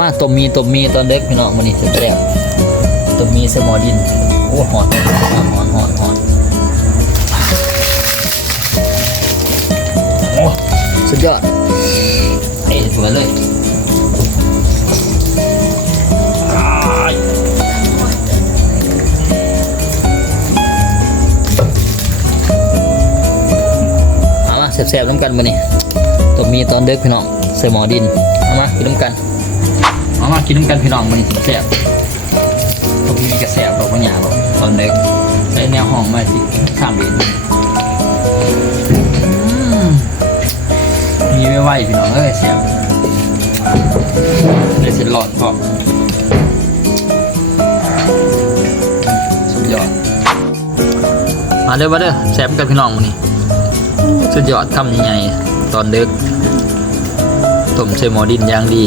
มาต้มมีตอนเด็กพี่น้องมื้อนี้แซ่บๆต้มมีใส่หม้อดินโอ้หอนโอ้สุดยอดเฮ้ยสวยเลยมาแซ่บๆน้ำกันมื้อนี้ต้มมีตอนเด็กพี่น้องใส่หม้อดินมากินน้ำกันมากินน้ำกันพี่น้องมื้อนี้แซ่บต้มมีกระแซ่บดอกมะหญ้าบ่ตอนเด็กใส่แนวห้องมาสิข้ามเดือนมีไม่ไหวพี่น้องเอ้ยแซ่บได้เสร็จหลอดพร้อมสุดยอดมาเด้อแซ่บกันพี่น้องมื้อนี้สุดยอดคำใหญ่ๆตอนเด็กต้มใส่หม้อดินอย่างดี